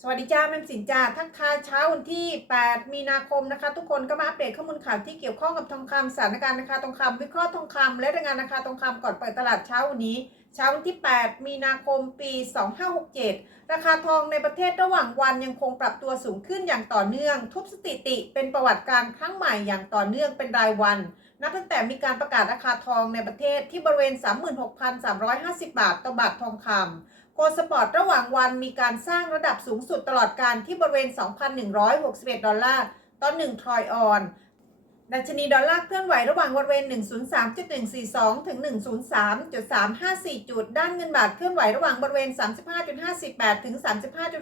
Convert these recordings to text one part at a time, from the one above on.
สวัสดีจ้าแม่สินจ้าทักทายเช้าวันที่ 8 มีนาคมนะคะ ทุกคนก็มาอัปเดตข้อมูลข่าวที่เกี่ยวข้องกับทองคำสถานการณ์ราคาทองคำวิเคราะห์ทองคำและรายงานราคาทองคำก่อนเปิดตลาดเช้าวันนี้ เช้าวันที่ 8 มีนาคมปี 2567 ราคาทองในประเทศระหว่างวันยังคงปรับตัวสูงขึ้นอย่างต่อเนื่อง ทุบสถิติเป็นประวัติการณ์ครั้งใหม่อย่างต่อเนื่องเป็นรายวันนับตั้งแต่มีการประกาศราคาทองในประเทศที่บริเวณ 36,350 บาทต่อบาททองคำ โกลสปอร์ตระหว่างวันมีการสร้างระดับสูงสุดตลอดการที่บริเวณ 2,161 ดอลลาร์ต่อ1ทรอยออน ดัชนีดอลลาร์เคลื่อนไหวระหว่างบริเวณ 103.142 ถึง 103.354 จุด ด้านเงินบาทเคลื่อนไหวระหว่างบริเวณ 35.58 ถึง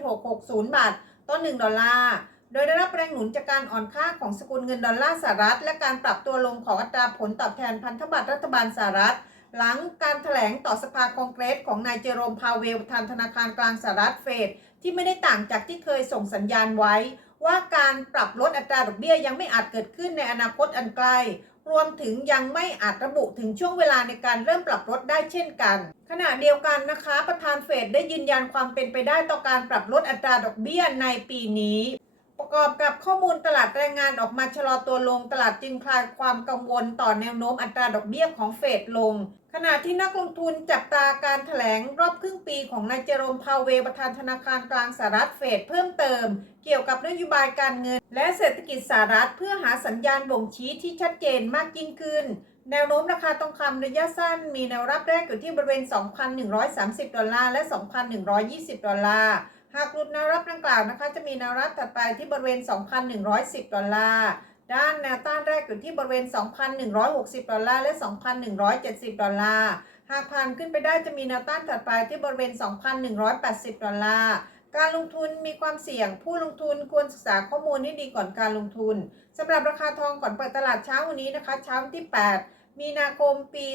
35.660 บาทต่อ1ดอลลาร์ โดยได้รับแรงหนุนจากการอ่อนค่าของสกุลเงินดอลลาร์สหรัฐ และการปรับตัวลงของอัตราผลตอบแทนพันธบัตรรัฐบาลสหรัฐ หลังการถแถลงต่อสภาคองเกรสของนายเจอโรมพาเวลประธานธนาคารกลางสหรัฐเฟดที่ไม่ได้ต่างจากที่เคยส่งสัญญาณไว้ ว่าการปรับลดอัตราดอกเบี้ยยังไม่อาจเกิดขึ้นในอนาคตอันใกล้รวมถึงยังไม่อาจระบุถึงช่วงเวลาในการเริ่มปรับลดได้เช่นกัน ขณะเดียวกันนะคะ ประธานเฟดได้ยืนยันความเป็นไปได้ต่อการปรับลดอัตราดอกเบี้ยในปีนี้ กอบกับข้อมูลตลาดแรงงานออกมาชะลอตัวลง ตลาดจึงคลายความกังวลต่อแนวโน้มอัตราดอกเบี้ยของเฟดลง ขณะที่นักลงทุนจับตาการถแถลงรอบครึ่งปีของนายเจอโรมพาเวประธานธนาคารกลางสหรัฐเฟดเพิ่มเติม เกี่ยวกับนโยบายการเงิน และเศรษฐกิจสหรัฐเพื่อหาสัญญาณบ่งชี้ที่ชัดเจนมากยิ่งขึ้นแนวโน้มราคาทองคำระยะสั้น มีแนวรับแรกอยู่ที่บริเวณ 2,130 ดอลลาร์ และ 2,120 ดอลลาร์ หากหลุดแนวรับดังกล่าวนะคะ จะมีแนวรับถัดไปที่บริเวณ 2,110 ดอลลาร์ด้านแนวต้านแรกอยู่ที่บริเวณ 2,160 ดอลลาร์และ 2,170 ดอลลาร์ หากผ่านขึ้นไปได้จะมีแนวต้านถัดไปที่บริเวณ 2,180 ดอลลาร์ การลงทุนมีความเสี่ยง ผู้ลงทุนควรศึกษาข้อมูลให้ดีก่อนการลงทุนสำหรับราคาทองก่อนเปิดตลาดเช้าวันนี้นะคะ เช้าวันที่ 8 มีนาคมปี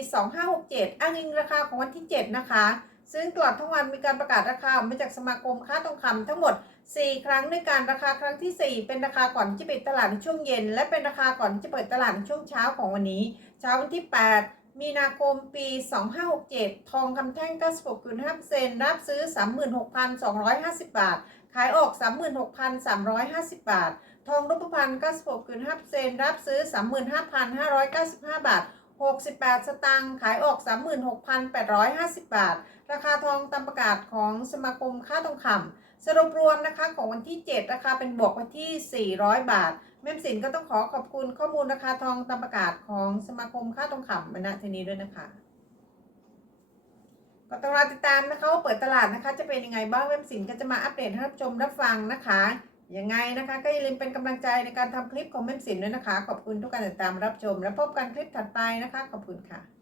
2567 อ้างอิงราคาของวันที่ 7 นะคะ ซึ่งตลอดทั้งวันมีการประกาศราคาออกมาจากสมาคมค้าทองคำทั้งหมด 4 ครั้งด้วยการราคาครั้งที่ 4 เป็นราคาก่อนที่จะปิดตลาดในช่วงเย็น และเป็นราคาก่อนที่จะเปิดตลาดในช่วงเช้าของวันนี้ เช้าวันที่ 8 มีนาคมปี 2567 ทองคำแท่ง 96.5%รับซื้อ 36,250 บาท ขายออก 36,350 บาท ทองรูปพรรณ96.5%รับซื้อ 35,595 บาท 68 สตางค์ขายออก 36,850 บาท ราคาทองตามประกาศของสมาคมค่าทองคำสรุปรวมนะคะของวันที่ 7 ราคาเป็นบวกวันที่ 400 บาทแม่มสินก็ต้องขอขอบคุณข้อมูลราคาทองตามประกาศของสมาคมค่าทองคำมาณที่นี้ด้วยนะคะก็ต้องรอติดตามนะคะว่าเปิดตลาดนะคะ จะเป็นยังไงบ้างแม่มสินก็จะมาอัปเดตให้รับชมรับฟังนะคะ ยังไงนะคะ ก็อย่าลืมเป็นกำลังใจในการทำคลิปของแม่มสินด้วยนะคะ ขอบคุณทุกการติดตามรับชม และพบกันคลิปถัดไปนะคะ ขอบคุณค่ะ